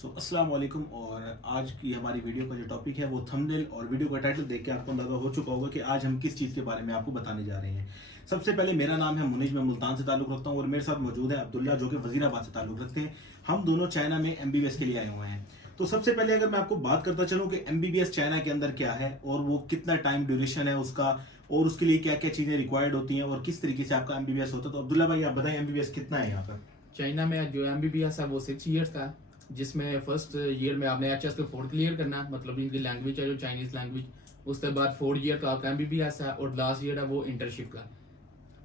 अस्सलाम वालेकुम। और आज की हमारी वीडियो का जो टॉपिक है वो थंबनेल और वीडियो का टाइटल देख के आपको अंदाजा हो चुका होगा कि आज हम किस चीज़ के बारे में आपको बताने जा रहे हैं। सबसे पहले मेरा नाम है मुनीज, मैं मुल्तान से ताल्लुक़ रखता हूँ और मेरे साथ मौजूद है अब्दुल्ला जो कि वज़ीराबाद से ताल्लुक़ रखते हैं। हम दोनों चाइना में एमबीबीएस के लिए आए हुए हैं। तो सबसे पहले अगर मैं आपको बात करता चलूँ कि एमबीबीएस चाइना के अंदर क्या है और वो कितना टाइम ड्यूरेशन है उसका और उसके लिए क्या क्या चीज़ें रिक्वायर्ड होती हैं और किस तरीके से आपका एमबीबीएस होता है, तो अब्दुल्ला भाई आप बताएं एमबीबीएस कितना है यहाँ पर। चाइना में जो एमबीबीएस है वो 6 ईयर्स का है, जिसमें फर्स्ट ईयर में आपने एचएस के 4 क्लियर करना है, मतलब इनकी लैंग्वेज है जो चाइनीज लैंग्वेज। उसके बाद 4 ईयर का आपका एमबीबीएस है और लास्ट ईयर है वो इंटर्नशिप का।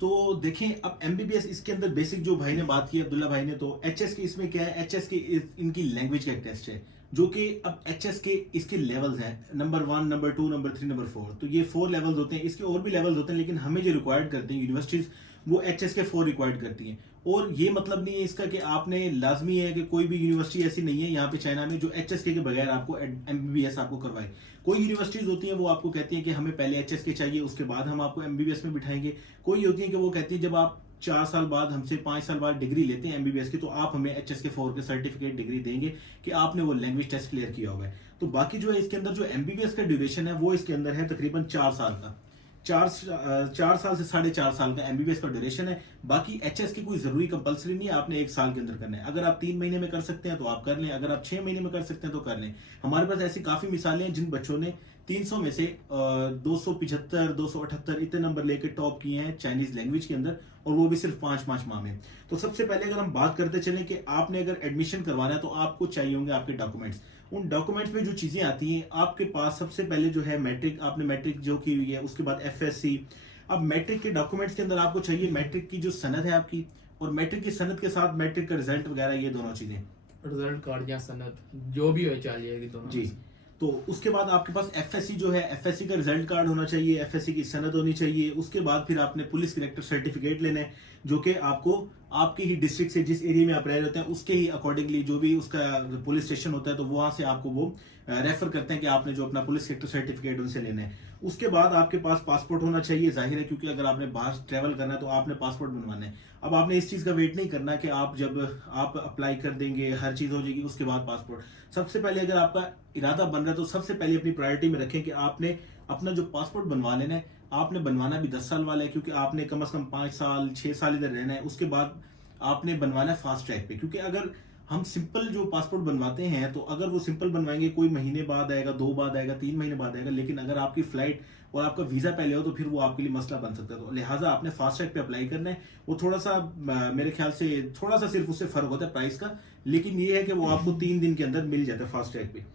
तो देखें अब एमबीबीएस इसके अंदर बेसिक जो भाई ने बात की अब्दुल्ला भाई ने, तो एचएस के इसमें क्या है, एचएस के इनकी लैंग्वेज का एक टेस्ट है जो कि अब एचएस के इसके लेवल्स हैं, नंबर 1, नंबर 2, नंबर 3, नंबर 4। तो ये 4 लेवल्स होते हैं, इसके और भी लेवल्स होते हैं लेकिन हमें जो रिक्वायर्ड करते हैं यूनिवर्सिटीज वो एचएस के 4 रिक्वायर्ड करती हैं। और ये मतलब नहीं है इसका कि आपने लाजमी है कि कोई भी यूनिवर्सिटी ऐसी नहीं है यहाँ पे चाइना में जो एचएस के बगैर आपको एमबीबीएस आपको करवाए। कोई यूनिवर्सिटीज होती हैं वो आपको कहती हैं कि हमें पहले एचएस के चाहिए उसके बाद हम आपको एमबीबीएस में बिठाएंगे। कोई होती है कि वो कहती है जब आप 4 साल बाद हमसे 5 साल बाद डिग्री लेते हैं एमबीबीएस की तो आप हमें एचएस के 4 के सर्टिफिकेट डिग्री देंगे कि आपने वो लैंग्वेज टेस्ट क्लियर किया होगा। तो बाकी जो है इसके अंदर जो एमबीबीएस का ड्यूरेशन है वो इसके अंदर है तकरीबन 4 साल का। 4 साल से 4.5 साल का एमबीबीएस का ड्यूरेशन है। बाकी एचएस की कोई जरूरी कंपलसरी नहीं है, आपने 1 साल के अंदर करना है। अगर आप 3 महीने में कर सकते हैं तो आप कर लें, अगर आप 6 महीने में कर सकते हैं तो कर लें। हमारे पास ऐसी काफी मिसालें हैं जिन बच्चों ने 300 में से 275 278 इतने नंबर लेके टॉप किए हैं चाइनीज लैंग्वेज के अंदर, और वो भी सिर्फ 5 माह में। तो सबसे पहले अगर हम बात करते चलें कि आपने अगर एडमिशन करवाना है तो आपको चाहिए होंगे आपके डॉक्यूमेंट्स। उन डॉक्यूमेंट्स में जो चीजें आती हैं आपके पास, सबसे पहले जो है मैट्रिक, आपने मैट्रिक जो की हुई है, उसके बाद एफएससी। अब मैट्रिक के डॉक्यूमेंट्स के अंदर आपको चाहिए मैट्रिक की जो सनद है आपकी, और मैट्रिक की सनद के साथ मैट्रिक का रिजल्ट वगैरह, ये दोनों चीजें। रिजल्ट कार्ड या सनद जो भी हो चल जाएगी दोनों जी। में से। तो उसके बाद आपके पास एफएससी जो है, एफएससी का रिजल्ट कार्ड होना चाहिए, एफएससी की सनद होनी चाहिए। उसके बाद फिर आपने पुलिस करेक्टर सर्टिफिकेट लेना है जो कि आपको आपके ही डिस्ट्रिक्ट से, जिस एरिया में आप रह रहे होते हैं उसके ही अकॉर्डिंगली जो भी उसका पुलिस स्टेशन होता है तो वहां से आपको वो रेफर करते हैं कि आपने जो अपना पुलिस करेक्टर सर्टिफिकेट उनसे लेना है। उसके बाद आपके पास पासपोर्ट होना चाहिए, जाहिर है क्योंकि अगर आपने बाहर ट्रेवल करना है तो आपने पासपोर्ट बनवाना है। अब आपने इस चीज का वेट नहीं करना कि आप जब आप अप्लाई कर देंगे हर चीज हो जाएगी उसके बाद पासपोर्ट। सबसे पहले अगर आपका इरादा बन रहा है तो सबसे पहले अपनी प्रायोरिटी में रखें कि आपने अपना जो पासपोर्ट बनवा लेना है। आपने बनवाना भी 10 साल वाला है क्योंकि आपने कम से कम 5 साल 6 साल इधर रहना है। उसके बाद आपने बनवाना है फास्ट ट्रैक पे, क्योंकि अगर हम सिंपल जो पासपोर्ट बनवाते हैं तो अगर वो सिंपल बनवाएंगे कोई महीने बाद आएगा, 2 बाद आएगा, 3 महीने बाद आएगा, लेकिन अगर आपकी फ्लाइट और आपका वीजा पहले हो तो फिर वो आपके लिए मसला बन सकता है। तो लिहाजा आपने फास्ट ट्रैक पे अप्लाई करना है। वो थोड़ा सा मेरे ख्याल से थोड़ा सा सिर्फ उससे फर्क होता है प्राइस का, लेकिन ये है कि वो आपको 3 दिन के अंदर मिल जाता है फास्ट ट्रैक पे।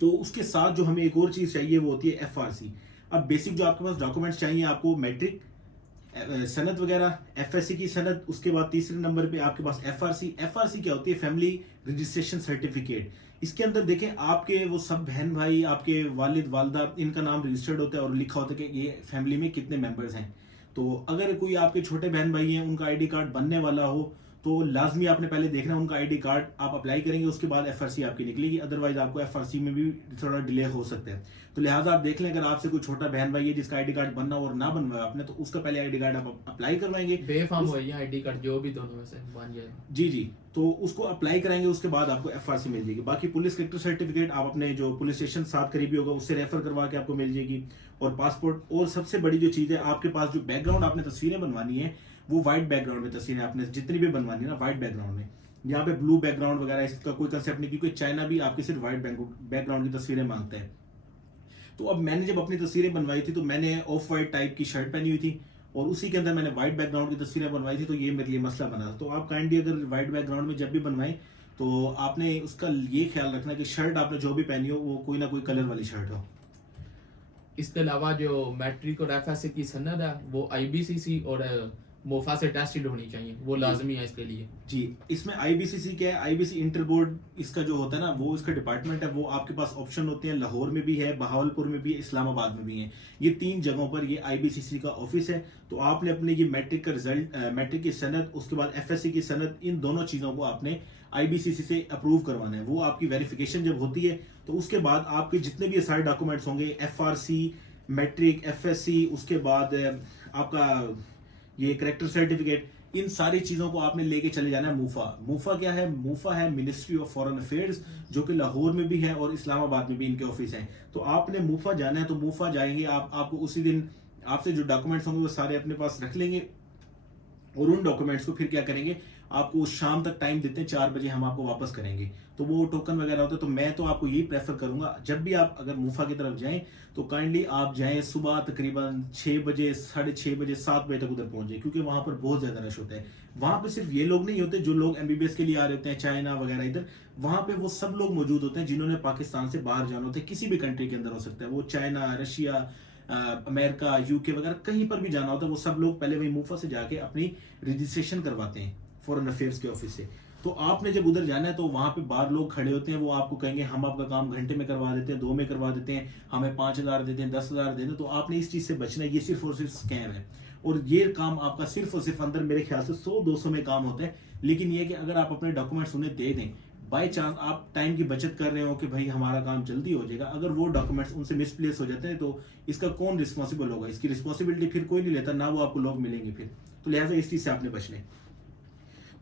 तो उसके साथ जो हमें एक और चीज चाहिए वो होती है एफआरसी। अब बेसिक जो आपके पास डॉक्यूमेंट्स चाहिए आपको, मैट्रिक, सनद वगैरह, एफएससी की सनद, उसके बाद तीसरे नंबर पे आपके पास एफआरसी। एफआरसी क्या होती है? Family registration certificate. इसके अंदर देखें आपके वो सब बहन भाई, आपके वालिद वालदा, इनका नाम रजिस्टर्ड होता है और लिखा होता है कि ये फैमिली में कितने मेंबर्स हैं। तो अगर कोई आपके छोटे बहन भाई हैं, उनका आईडी कार्ड बनने वाला हो तो लाजमी आपने पहले देखना है उनका आईडी कार्ड आप अप्लाई करेंगे, उसके बाद एफआरसी आपकी निकलेगी। अदरवाइज आपको एफआरसी में भी थोड़ा डिले हो सकता है। तो लिहाजा आप देख लें अगर आपसे कोई छोटा बहन भाई है जिसका आईडी कार्ड बनना और ना बनवाया आपने तो उसका पहले आईडी कार्ड आप अप्लाई करवाएंगे। बेफाम हो या आईडी कार्ड जो भी दोनों में से बन जाए। जी जी। तो उसको अप्लाई कराएंगे, उसके बाद आपको एफआरसी मिल जाएगी। बाकी पुलिस करेक्टर सर्टिफिकेट आप अपने जो पुलिस स्टेशन साथ करीबी होगा उससे रेफर करवा के आपको मिल जाएगी, और पासपोर्ट। और सबसे बड़ी जो चीज है आपके पास जो बैकग्राउंड आपने तस्वीरें बनवानी है वो व्हाइट बैकग्राउंड में तस्वीरें आपने जितनी भी बनवानी है ना व्हाइट बैकग्राउंड में। यहाँ पे ब्लू बैकग्राउंड वगैरह इसका कोई कंसेप्ट नहीं, क्योंकि चाइना भी आपकी सिर्फ व्हाइट बैकग्राउंड की तस्वीरें मांगता है। तो अब मैंने जब अपनी तस्वीरें बनवाई थी तो मैंने ऑफ वाइट टाइप की शर्ट पहनी हुई थी और उसी के अंदर मैंने व्हाइट बैकग्राउंड की तस्वीरें बनवाई थी, तो ये मेरे लिए मसला बना था। तो आप काइंडली अगर व्हाइट बैकग्राउंड में जब भी बनवाएं तो आपने उसका ये ख्याल रखना कि शर्ट आपने जो भी पहनी हो वो कोई ना कोई कलर वाली शर्ट हो। इसके अलावा जो मैट्रिक और एफएससी की सनद है वो आईबीसीसी और मोफा से टेस्टेड होनी चाहिए, वो लाजमी है इसके लिए। जी। इसमें आईबीसीसी क्या है? आईबीसी इंटर बोर्ड इसका जो होता है ना, वो इसका डिपार्टमेंट है। वो आपके पास ऑप्शन होते हैं, लाहौर में भी है, बहावलपुर में भी है, इस्लामाबाद में भी है। ये 3 जगहों पर ये आईबीसीसी का ऑफिस है। तो आपने अपने ये मैट्रिक का रिजल्ट, मैट्रिक की सनद, उसके बाद एफएससी की सनद, इन दोनों चीजों को आपने आईबीसीसी से अप्रूव करवाना है। वो आपकी वेरिफिकेशन जब होती है तो उसके बाद आपके जितने भी सारे डॉक्यूमेंट्स होंगे, एफआरसी, मैट्रिक, एफएससी, उसके बाद आपका ये करेक्टर सर्टिफिकेट, इन सारी चीजों को आपने लेके चले जाना है मूफा। मूफा क्या है? मूफा है मिनिस्ट्री ऑफ फॉरेन अफेयर्स, जो कि लाहौर में भी है और इस्लामाबाद में भी इनके ऑफिस हैं। तो आपने मूफा जाना है, तो मूफा जाएंगे आप, आपको उसी दिन आपसे जो डॉक्यूमेंट्स होंगे वो सारे अपने पास रख लेंगे, और उन डॉक्यूमेंट्स को फिर क्या करेंगे, आपको शाम तक टाइम देते हैं, 4 बजे हम आपको वापस करेंगे। तो वो टोकन वगैरह होते हैं। तो मैं तो आपको यही प्रेफर करूंगा, जब भी आप अगर मूफा की तरफ जाएं तो काइंडली आप जाएं सुबह तकरीबन 6 बजे, 6:30 बजे, 7 बजे तक उधर पहुंच जाए, क्योंकि वहां पर बहुत ज्यादा रश होता है। वहां पे सिर्फ ये लोग नहीं होते जो लोग एमबीबीएस के लिए आ रहे होते हैं, चाइना वगैरह इधर, वहां पे वो सब लोग मौजूद होते हैं जिन्होंने पाकिस्तान से बाहर जाना होता है, किसी भी कंट्री के अंदर हो सकता है, वो चाइना, रशिया, अमेरिका, यूके वगैरह कहीं पर भी जाना होता है, वो सब लोग पहले वही मूफा से जाके अपनी रजिस्ट्रेशन करवाते हैं फॉरेन अफेयर्स के ऑफिस से। तो आपने जब उधर जाना है तो वहां पे बाहर लोग खड़े होते हैं, वो आपको कहेंगे हम आपका काम घंटे में करवा देते हैं, 2 में करवा देते हैं, हमें 5,000 देते हैं, 10,000 देते हैं। तो आपने इस चीज से बचना है, ये सिर्फ और सिर्फ स्कैम है, और ये काम आपका सिर्फ और सिर्फ अंदर मेरे ख्याल से 100-200 में काम होता है। लेकिन ये कि अगर आप अपने डॉक्यूमेंट्स उन्हें दे दें, बाई चांस आप टाइम की बचत कर रहे हो कि भाई हमारा काम जल्दी हो जाएगा, अगर वो डॉक्यूमेंट्स उनसे मिसप्लेस हो जाते हैं तो इसका कौन रिस्पॉन्सिबल होगा? इसकी रिस्पॉन्सिबिलिटी फिर कोई नहीं लेता, ना वो आपको लोग मिलेंगे फिर। तो लिहाजा इस चीज से आपने बचना है।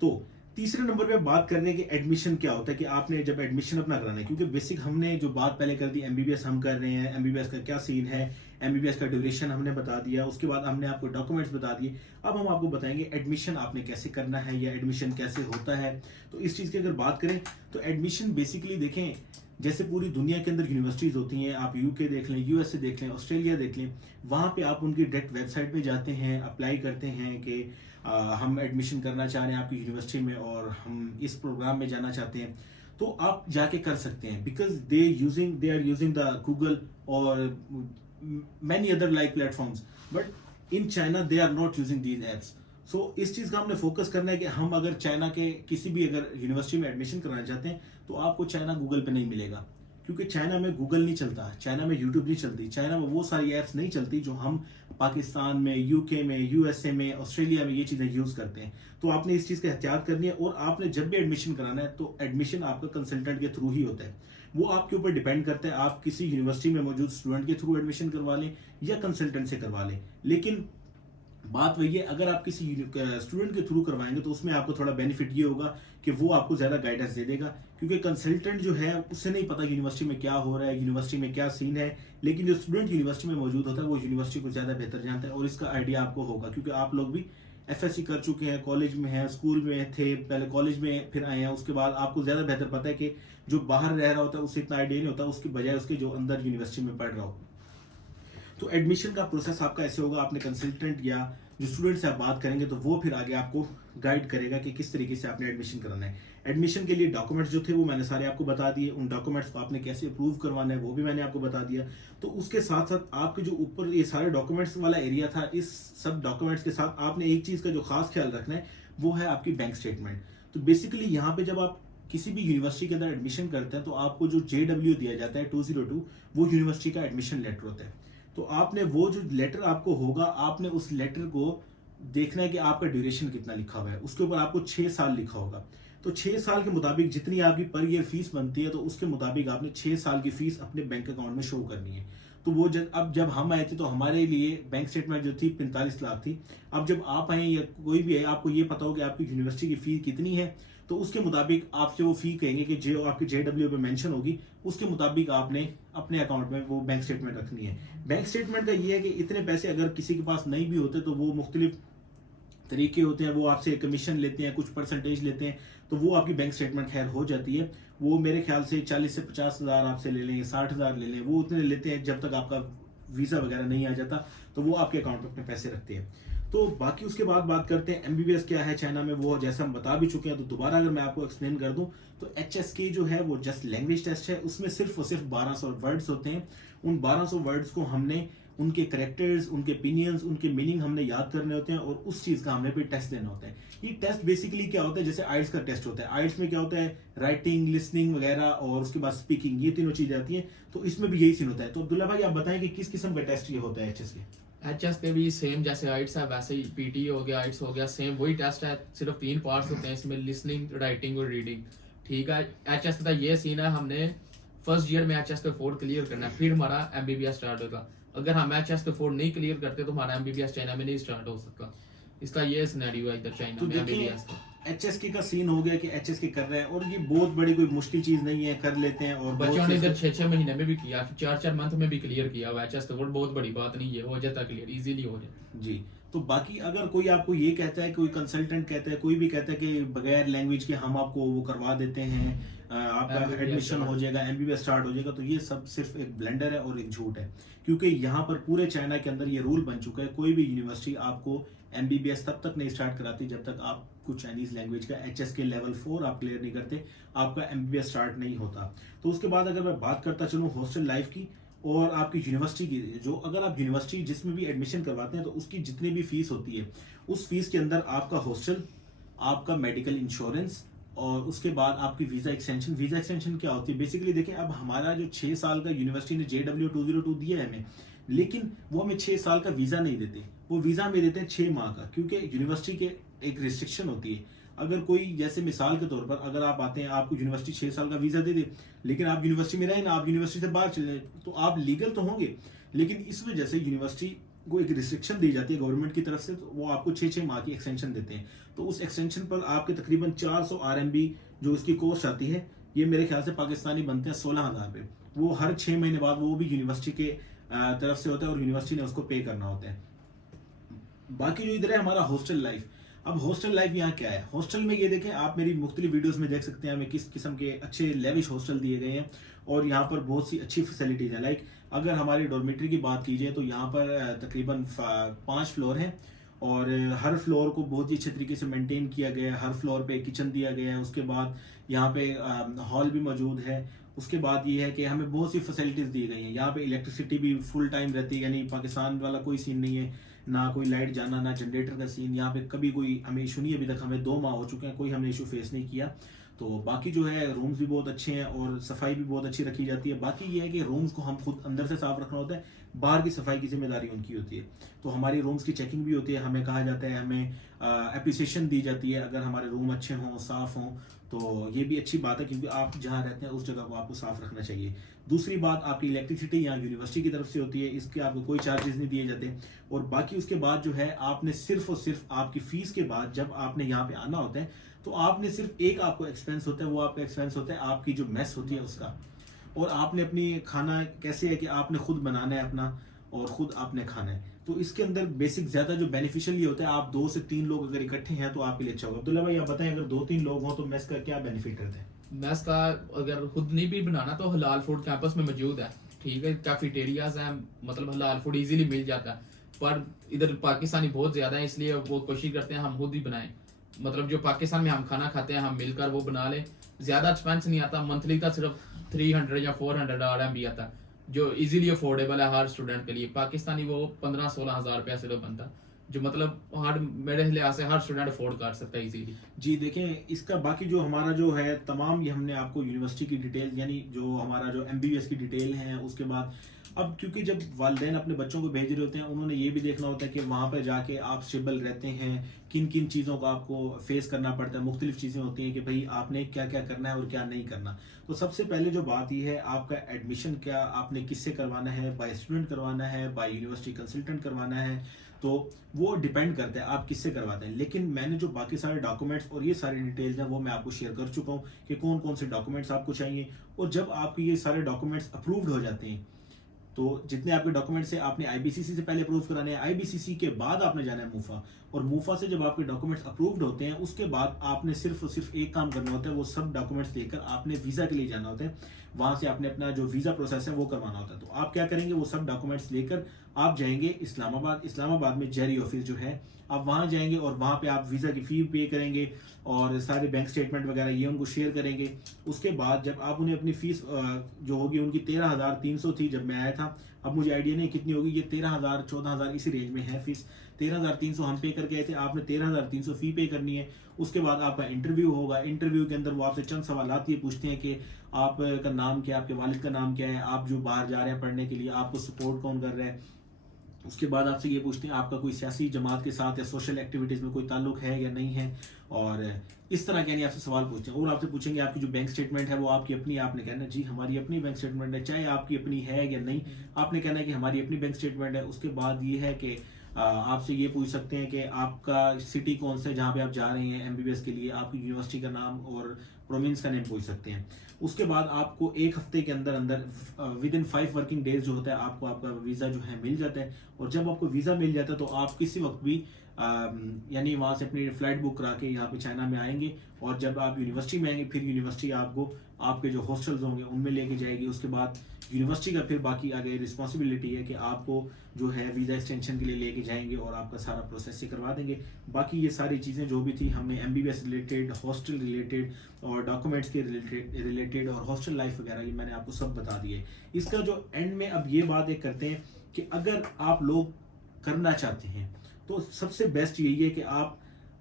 तो तीसरे नंबर पे बात करने की एडमिशन क्या होता है, कि आपने जब एडमिशन अपना कराना है, क्योंकि बेसिक हमने जो बात पहले कर दी, एमबीबीएस हम कर रहे हैं, एमबीबीएस का क्या सीन है, एमबीबीएस का ड्यूरेशन हमने बता दिया, उसके बाद हमने आपको डॉक्यूमेंट्स बता दिए। अब हम आपको बताएंगे एडमिशन आपने कैसे करना है या एडमिशन कैसे होता है। तो इस चीज की अगर बात करें तो एडमिशन बेसिकली देखें, जैसे पूरी दुनिया के अंदर यूनिवर्सिटीज होती हैं, आप यूके देख लें, यूएसए देख लें, ऑस्ट्रेलिया देख लें, वहां पे आप उनकी डायरेक्ट वेबसाइट पे जाते हैं, अप्लाई करते हैं कि हम एडमिशन करना चाह रहे हैं आपकी यूनिवर्सिटी में और हम इस प्रोग्राम में जाना चाहते हैं, तो आप जाके कर सकते हैं। Because they are using the Google और many other like platforms, but in China they are not using these apps. So इस चीज का हमने फोकस करना है कि हम अगर चाइना के किसी भी अगर यूनिवर्सिटी में एडमिशन कराना चाहते हैं तो आपको चाइना गूगल पे नहीं मिलेगा, क्योंकि चाइना में गूगल नहीं चलता, चाइना में यूट्यूब नहीं चलती, चाइना में वो सारी एप्स नहीं चलती जो हम पाकिस्तान में, यूके में, यूएसए में, ऑस्ट्रेलिया में ये चीजें यूज करते हैं। तो आपने इस चीज का एहतियात करनी है, और आपने जब भी एडमिशन कराना है तो एडमिशन आपका कंसल्टेंट के थ्रू ही होता है। वो आपके ऊपर डिपेंड करता है, आप किसी यूनिवर्सिटी में मौजूद स्टूडेंट के थ्रू एडमिशन करवा लें या कंसल्टेंट से करवा लें। लेकिन बात वही है, अगर आप किसी स्टूडेंट के थ्रू करवाएंगे तो उसमें आपको थोड़ा बेनिफिट ये होगा कि वो आपको ज्यादा गाइडेंस दे देगा, क्योंकि कंसल्टेंट जो है उससे नहीं पता यूनिवर्सिटी में क्या हो रहा है, यूनिवर्सिटी में क्या सीन है, लेकिन जो स्टूडेंट यूनिवर्सिटी में मौजूद होता है वो यूनिवर्सिटी को ज्यादा बेहतर जानता है, और इसका आइडिया आपको होगा, क्योंकि आप लोग भी एफएससी कर चुके हैं, कॉलेज में हैं, स्कूल में थे, पहले कॉलेज में फिर आए हैं, उसके बाद आपको ज्यादा बेहतर पता है कि जो बाहर रह रहा होता है उससे इतना आइडिया नहीं होता, उसकी बजाय उसके जो अंदर यूनिवर्सिटी में पढ़ रहा हो। तो एडमिशन का प्रोसेस आपका ऐसे होगा, आपने कंसल्टेंट या जो स्टूडेंट से आप बात करेंगे तो वो फिर आगे आपको गाइड करेगा कि किस तरीके से आपने एडमिशन कराना है। एडमिशन के लिए डॉक्यूमेंट्स जो थे वो मैंने सारे आपको बता दिए, उन डॉक्यूमेंट्स को आपने कैसे अप्रूव करवाना है वो भी मैंने आपको बता दिया। तो उसके साथ साथ आपके जो ऊपर ये सारे डॉक्यूमेंट्स वाला एरिया था, इस सब डॉक्यूमेंट्स के साथ आपने एक चीज का जो खास ख्याल रखना है वो है आपकी बैंक स्टेटमेंट। तो बेसिकली यहाँ पे जब आप किसी भी यूनिवर्सिटी के अंदर एडमिशन करते हैं तो आपको जो JW दिया जाता है 202, वो यूनिवर्सिटी का एडमिशन लेटर होता है। तो आपने वो जो लेटर आपको होगा, आपने उस लेटर को देखना है कि आपका ड्यूरेशन कितना लिखा हुआ है, उसके ऊपर आपको 6 साल लिखा होगा। तो 6 साल के मुताबिक जितनी आपकी पर ईयर फीस बनती है, तो उसके मुताबिक आपने 6 साल की फीस अपने बैंक अकाउंट में शो करनी है। तो वो जब हम आए थे तो हमारे लिए बैंक स्टेटमेंट जो थी 45 लाख थी। अब जब आप आए या कोई भी है, आपको ये पता हो कि आपकी यूनिवर्सिटी की फी कितनी है, तो उसके मुताबिक आपसे वो फी कहेंगे कि जो आपकी JW पे मेंशन होगी उसके मुताबिक आपने अपने अकाउंट में वो बैंक स्टेटमेंट रखनी है। बैंक स्टेटमेंट का ये है कि इतने पैसे अगर किसी के पास नहीं भी होते तो वो मुख्तलिफ तरीके होते हैं, वो आपसे कमीशन लेते हैं, कुछ परसेंटेज लेते हैं, तो वो आपकी बैंक स्टेटमेंट खैर हो जाती है। वो मेरे ख्याल से 40 से 50 हज़ार आपसे ले लें, 60 हज़ार ले लें, वो उतने लेते हैं जब तक आपका वीज़ा वगैरह नहीं आ जाता, तो वो आपके अकाउंट में अपने पैसे रखते हैं। तो बाकी उसके बाद बात करते हैं एमबीबीएस क्या है चाइना में, वो जैसे हम बता भी चुके हैं। तो दोबारा अगर मैं आपको एक्सप्लेन कर दूं तो HSK जो है वो जस्ट लैंग्वेज टेस्ट है, उसमें सिर्फ और सिर्फ 1200 वर्ड्स होते हैं। उन 1200 वर्ड्स को हमने उनके करेक्टर्स, उनके ओपिनियंस, उनके मीनिंग हमने याद करने होते हैं, और उस चीज का हमने फिर टेस्ट देना होता है। ये टेस्ट बेसिकली क्या होता है, जैसे आइल्स का टेस्ट होता है, आइल्स में क्या होता है, राइटिंग, लिसनिंग वगैरह, और उसके बाद स्पीकिंग, ये तीनों चीजें आती हैं। तो इसमें भी यही सीन होता है। तो अब्दुल्ला भाई आप बताएं कि किस किस्म का टेस्ट ये होता है एचएस के भी सेम जैसे आइट्स है वैसे ही पीटी हो गया, आइट्स हो गया, सेम वही टेस्ट है, सिर्फ 3 पार्ट्स होते हैं इसमें, लिसनिंग, राइटिंग और रीडिंग। ठीक है, एचएस का ये सीन है, हमने फर्स्ट ईयर में एचएस का 4 क्लियर करना है, फिर हमारा एमबीबीएस स्टार्ट होगा। अगर हम एचएस का 4 नहीं क्लियर करते तो हमारा एमबीबीएस चाइना में नहीं स्टार्ट हो सकता। इसका ये सिनेरियो है इधर चाइना तो में देखिए MBBS का। HSK का सीन हो गया कि HSK कर रहे हैं और ये बहुत बड़ी कोई मुश्किल चीज नहीं है, कर लेते हैं। और बच्चों बहुत ने से इधर 6-6 महीने में भी किया, 4-4 मंथ में भी क्लियर किया हुआ है HSK तो बहुत बड़ी बात नहीं है, हो जाता क्लियर, इजीली हो जाता। जी। तो बाकी अगर कोई आपको ये कहता है, कोई कंसल्टेंट कहता है, कोई भी कहता है कि बगैर लैंग्वेज के हम आपको वो करवा देते हैं, आपका MBBS एडमिशन हो जाएगा, MBBS स्टार्ट हो जाएगा, तो ये सब सिर्फ एक ब्लेंडर है और एक झूठ है। क्योंकि यहाँ पर पूरे चाइना के अंदर ये रूल बन चुका है, कोई भी यूनिवर्सिटी आपको MBBS तब तक नहीं स्टार्ट कराती जब तक आपको चाइनीज लैंग्वेज का HSK लेवल 4 आप क्लियर नहीं करते, आपका MBBS स्टार्ट नहीं होता। तो उसके बाद अगर मैं बात करता चलूँ हॉस्टल लाइफ की और आपकी यूनिवर्सिटी की, जो अगर आप यूनिवर्सिटी जिसमें भी एडमिशन करवाते हैं तो उसकी जितनी भी फीस होती है, उस फीस के अंदर आपका हॉस्टल, आपका मेडिकल इंश्योरेंस और उसके बाद आपकी वीजा एक्सटेंशन। वीजा एक्सटेंशन क्या होती है? बेसिकली देखिए, अब हमारा जो 6 साल का यूनिवर्सिटी ने JW202 दिया है हमें, लेकिन वो हमें 6 साल का वीजा नहीं देते, वो वीजा हमें देते हैं 6 माह का, क्योंकि यूनिवर्सिटी के एक रिस्ट्रिक्शन होती है। अगर कोई, जैसे मिसाल के तौर पर अगर आप आते हैं, आपको यूनिवर्सिटी 6 साल का वीजा दे दे, लेकिन आप यूनिवर्सिटी में रहे ना, आप यूनिवर्सिटी से बाहर चले, तो आप लीगल तो होंगे, लेकिन इस वजह से यूनिवर्सिटी को एक रिस्ट्रिक्शन दी जाती है गवर्नमेंट की तरफ से, तो वो आपको 6-6 माह की एक्सटेंशन देते हैं। तो उस एक्सटेंशन पर आपके तकरीबन 400 RMB जो इसकी कॉस्ट आती है, ये मेरे ख्याल से पाकिस्तानी बनते हैं 16,000 रुपये। वो हर 6 महीने बाद वो भी यूनिवर्सिटी के तरफ से होता है और यूनिवर्सिटी ने उसको पे करना होता है। बाकी जो इधर है हमारा हॉस्टल लाइफ, अब हॉस्टल लाइफ यहाँ क्या है? हॉस्टल में ये देखें, आप मेरी मुख्तलिफ वीडियोस में देख सकते हैं हमें किस किस्म के अच्छे लेविश हॉस्टल दिए गए हैं और यहाँ पर बहुत सी अच्छी फैसिलिटीज है। लाइक अगर हमारी डॉर्मेट्री की बात की जाए तो यहाँ पर तकरीबन 5 फ्लोर हैं और हर फ्लोर को बहुत ही अच्छे तरीके से मेंटेन किया गया है। हर फ्लोर पे किचन दिया गया है, उसके बाद यहाँ पे हॉल भी मौजूद है। उसके बाद ये है कि हमें बहुत सी फैसिलिटीज दी गई हैं। यहाँ पे इलेक्ट्रिसिटी भी फुल टाइम रहती है, यानी पाकिस्तान वाला कोई सीन नहीं है, ना कोई लाइट जाना, ना जनरेटर का सीन। यहाँ पे कभी कोई हमें इशू नहीं है, अभी तक हमें 2 माह हो चुके हैं, कोई हमने इशू फेस नहीं किया। तो बाकी जो है रूम्स भी बहुत अच्छे हैं और सफाई भी बहुत अच्छी रखी जाती है। बाकी ये है कि रूम्स को हम खुद अंदर से साफ रखना होता है, बाहर की सफाई की जिम्मेदारी उनकी होती है। तो हमारी रूम्स की चेकिंग भी होती है, हमें कहा जाता है, हमें अप्रिसिएशन दी जाती है अगर हमारे रूम अच्छे हों, साफ हों। तो ये भी अच्छी बात है, क्योंकि आप जहाँ रहते हैं उस जगह को आपको साफ रखना चाहिए। दूसरी बात, आपकी इलेक्ट्रिसिटी यहाँ यूनिवर्सिटी की तरफ से होती है, इसके आपको कोई चार्जेस नहीं दिए जाते। और बाकी उसके बाद जो है, आपने सिर्फ और सिर्फ आपकी फीस के बाद जब आपने यहाँ पे आना होता है, तो आपने सिर्फ एक आपको एक्सपेंस होता है, वो आपका एक्सपेंस होता है आपकी जो मेस होती है उसका। और आपने अपनी खाना कैसे है कि आपने खुद बनाना है अपना और खुद आपने खाना है। तो इसके अंदर बेसिक ज्यादा जो बेनिफिशियल ये होता है, आप 2 से 3 लोग अगर इकट्ठे हैं तो आपके लिए अच्छा होगा। अब्दुल्ला भाई आप बताएं, अगर 2-3 लोग हों तो मेस का क्या बेनिफिट रहता है? मैस का अगर खुद नहीं भी बनाना तो हलाल फूड कैंपस में मौजूद है, ठीक है, कैफेटेरियाज हैं, मतलब हलाल फूड इजीली मिल जाता है। पर इधर पाकिस्तानी बहुत ज्यादा है, इसलिए वो कोशिश करते हैं हम खुद ही बनाएं। मतलब जो पाकिस्तान में हम खाना खाते हैं हम मिलकर वो बना लें, ज्यादा एक्सपेंस नहीं आता, मंथली का सिर्फ 300 या 400 RMB आता है, जो इजीली अफोर्डेबल है हर स्टूडेंट के लिए। पाकिस्तानी वो 15-16 हज़ार रुपया सिर्फ बनता, जो मतलब हर, मेरे लिहाज से हर स्टूडेंट अफोर्ड कर सकता है इजीली। जी देखें, इसका बाकी जो हमारा जो है तमाम, ये हमने आपको यूनिवर्सिटी की डिटेल, यानी जो हमारा जो MBBS की डिटेल है, उसके बाद अब क्योंकि जब वालिदैन अपने बच्चों को भेज रहे होते हैं, उन्होंने ये भी देखना होता है कि वहाँ पर जाके आप स्टेबल रहते हैं, किन किन चीज़ों को आपको फेस करना पड़ता है। मुख्तलिफ चीज़ें होती हैं कि भाई आपने क्या क्या करना है और क्या नहीं करना। तो सबसे पहले जो बात ये है, आपका एडमिशन क्या आपने किससे करवाना है, बाय स्टूडेंट करवाना है, बाय यूनिवर्सिटी कंसल्टेंट करवाना है, तो वो डिपेंड करता है आप किससे करवाते हैं। लेकिन मैंने जो बाकी सारे डॉक्यूमेंट्स और ये सारी डिटेल्स हैं वो मैं आपको शेयर कर चुका हूँ कि कौन कौन से डॉक्यूमेंट्स आपको चाहिए। और जब आपके ये सारे डॉक्यूमेंट्स अप्रूव्ड हो जाते हैं, तो जितने आपके डॉक्यूमेंट्स हैं आपने IBCC से पहले अप्रूव कराने हैं, IBCC के बाद आपने जाना है मूफा, और मूफा से जब आपके डॉक्यूमेंट्स अप्रूव्ड होते हैं उसके बाद आपने सिर्फ और सिर्फ एक काम करना होता है, वो सब डॉक्यूमेंट्स लेकर आपने वीज़ा के लिए जाना होता है। वहां से आपने अपना जो वीज़ा प्रोसेस है वो करवाना होता है। तो आप क्या करेंगे, वो सब डॉक्यूमेंट्स लेकर आप जाएंगे इस्लामाबाद। इस्लामाबाद में जेरी ऑफिस जो है, आप वहां जाएंगे और वहां पे आप वीज़ा की फ़ी पे करेंगे और सारे बैंक स्टेटमेंट वगैरह ये उनको शेयर करेंगे। उसके बाद जब आप उन्हें अपनी फ़ीस जो होगी, उनकी 13,300 थी जब मैं आया था, अब मुझे आइडिया नहीं कितनी होगी, ये 13,000 14,000 इसी रेंज में है फीस। 13,300 हम पे करके आए थे, आपने 13,300 फी पे करनी है। उसके बाद आपका इंटरव्यू होगा। इंटरव्यू के अंदर वो आपसे चंद सवालात ये पूछते हैं कि आपका नाम क्या है, आपके वालिद का नाम क्या है, आप जो बाहर जा रहे हैं पढ़ने के लिए आपको सपोर्ट कौन कर रहा है। उसके बाद आपसे ये पूछते हैं आपका कोई सियासी जमात के साथ या सोशल एक्टिविटीज़ में कोई ताल्लुक है या नहीं है, और इस तरह के यानी आपसे सवाल पूछते हैं। और आपसे पूछेंगे आपकी जो बैंक स्टेटमेंट है वो आपकी अपनी, आपने कहना जी हमारी अपनी बैंक स्टेटमेंट है, चाहे आपकी अपनी है या नहीं, आपने कहना है कि हमारी अपनी बैंक स्टेटमेंट है। उसके बाद ये है कि आपसे ये पूछ सकते हैं कि आपका सिटी कौन सा है जहाँ पे आप जा रहे हैं एमबीबीएस के लिए, आपकी यूनिवर्सिटी का नाम और प्रोविंस का नेम पूछ सकते हैं। उसके बाद आपको एक हफ्ते के अंदर अंदर विद इन 5 वर्किंग डेज जो होता है आपको आपका वीज़ा जो है मिल जाता है। और जब आपको वीज़ा मिल जाता है तो आप किसी वक्त भी यानी वहाँ से अपनी फ्लाइट बुक करा के यहाँ पे चाइना में आएंगे, और जब आप यूनिवर्सिटी में आएंगे फिर यूनिवर्सिटी आपको आपके जो हॉस्टल्स होंगे उनमें लेके जाएगी। उसके बाद यूनिवर्सिटी का फिर बाकी आगे रिस्पॉन्सिबिलिटी है कि आपको जो है वीज़ा एक्सटेंशन के लिए लेके जाएंगे और आपका सारा प्रोसेस से करवा देंगे। बाकी ये सारी चीज़ें जो भी थी हमने एमबीबीएस रिलेटेड, हॉस्टल रिलेटेड और डॉक्यूमेंट्स के रिलेटेड और हॉस्टल लाइफ वगैरह ये मैंने आपको सब बता दिए। इसका जो एंड में अब ये बात एक करते हैं कि अगर आप लोग करना चाहते हैं तो सबसे बेस्ट यही है कि आप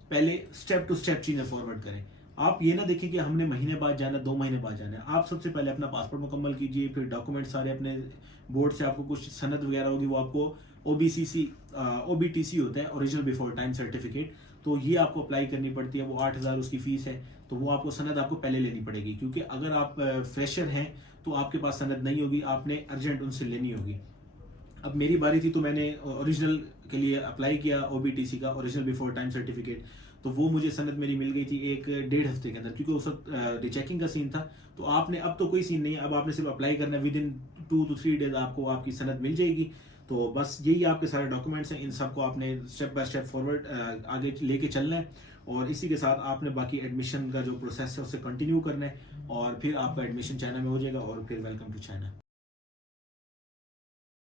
पहले स्टेप टू स्टेप चीज़ें फॉरवर्ड करें। आप ये ना देखें कि हमने महीने बाद जाना, 2 महीने बाद जाना है। आप सबसे पहले अपना पासपोर्ट मुकम्मल कीजिए, फिर डॉक्यूमेंट सारे अपने बोर्ड से आपको कुछ सनद वगैरह होगी, वो आपको ओबीटीसी होता है, ओरिजिनल बिफोर टाइम सर्टिफिकेट, तो ये आपको अप्लाई करनी पड़ती है। वो 8,000 उसकी फीस है, तो वो आपको सनद आपको पहले लेनी पड़ेगी, क्योंकि अगर आप फ्रेशर हैं तो आपके पास सनद नहीं होगी, आपने अर्जेंट उनसे लेनी होगी। अब मेरी बारी थी तो मैंने ओरिजिनल के लिए अप्लाई किया, ओबीटीसी का, ओरिजिनल बिफोर टाइम सर्टिफिकेट, तो वो मुझे सनद मेरी मिल गई थी 1-1.5 हफ्ते के अंदर, क्योंकि उस वक्त रिचेकिंग का सीन था। तो आपने अब तो कोई सीन नहीं है, अब आपने सिर्फ अप्लाई करना है, विद इन 2 to 3 डेज आपको आपकी सनद मिल जाएगी। तो बस यही आपके सारे डॉक्यूमेंट्स हैं, इन सबको आपने स्टेप बाय स्टेप फॉरवर्ड आगे लेके चलना है, और इसी के साथ आपने बाकी एडमिशन का जो प्रोसेस है उससे कंटिन्यू करना है, और फिर आपका एडमिशन चाइना में हो जाएगा, और फिर वेलकम टू चाइना।